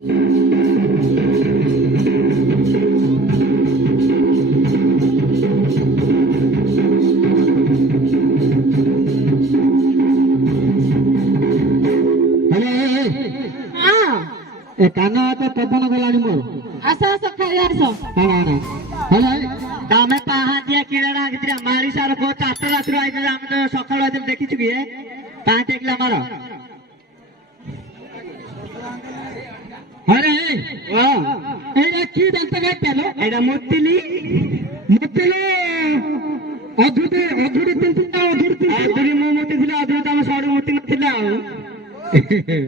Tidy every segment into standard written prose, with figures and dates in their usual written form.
काना तो पवन गलानी मोर आस आस खाई आस तमे पाहांतिया किड़ा राखित्रा मारी सार को 4टा रात्र आइले हम तो सकाळ आइले देखिछु कि पाहांती एकला मार अरे हां एडा की दंत गाटलो एडा मुत्तिली अधुरी अधुरी मो मोती थिला अधुरी तम साडू मोती नथिला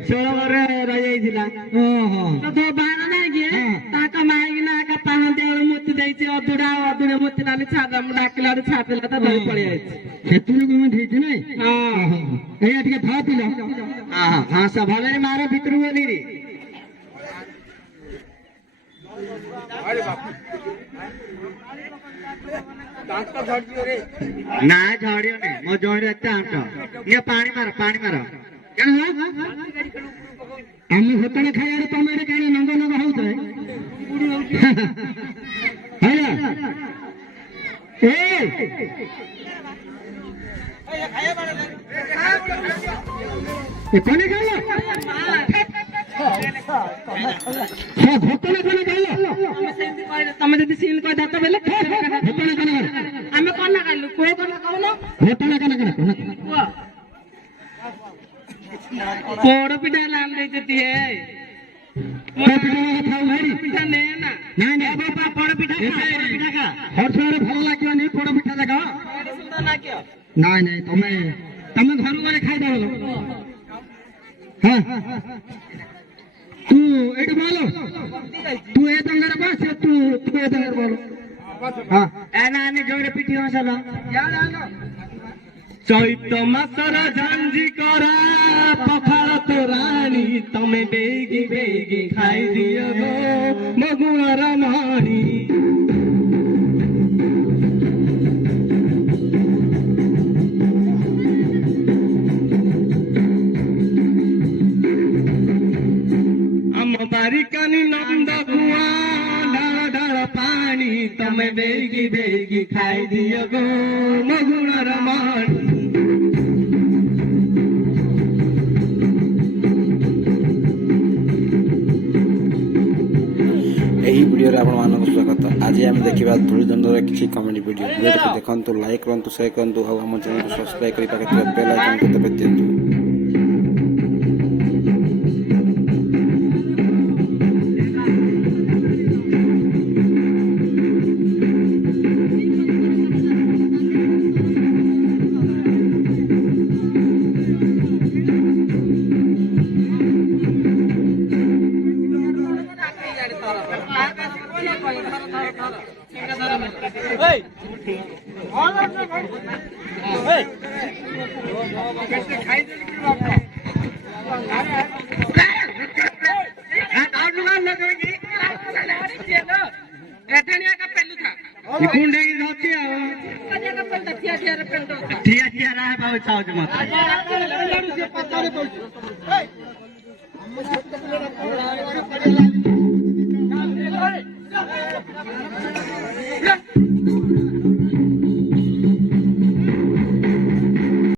सोलवर रही थिला ओहो तो बाना नाही गे ताका मागिना का पाहंते और मोती देइछि अधुरा अधुरे मोती नाली छाडला मु डाकिला छाडला त धरी पळी आइछि हेतुली गुमे ठीक नै हां एया ठीक था पिला हां हां सब भले मारो भितरु बोली रे अरे बाप दांत का झड़ियो रे ना झड़ियो नै मो जोरे एते आंट ये पानी मारो आम्ही होतले खायारे तमेरे काने नंग नंग होतय हैला ए खाया बाड़े ए कोने खाया होतले कोने खाया तमे जदी सीन को दात बेले होतले कोने आमे कोन खाइलु को कोन खाउनो होतले कोने पोड़ पिठा नाम दे देती है पोड़ पिठा खाओ मेरी पिठा ने ना नहीं बाबा पोड़ पिठा खा और सारे भल लागियो नहीं पोड़ पिठा लगा सुंदर लागियो नहीं तमे घर वाले खाइ दलो हां तू एड बोलो तू ए दंगर बस तू ए दंगर बोलो हां ए ना ने जोरे पिठी मसाला याद आलो चैत मासर झांझी करा पखाल तो रानी तमे बेगी बेगी खाई दियो गो मगुआर मानी आम बारिकानी नंद कुआ ढाल ढाल पानी तमे बेगी बेगी खाई दियो गो मगुआर मानी यही वीडियो रे आपण मानक स्वागत। आज हम देखिबा धूलिदंडर किछि कमेडी वीडियो को देखंतु लाइक करंतु शेयर करंतु और हम चैनल को सब्सक्राइब करि पाके बेल आइकन को दबा दियंतु।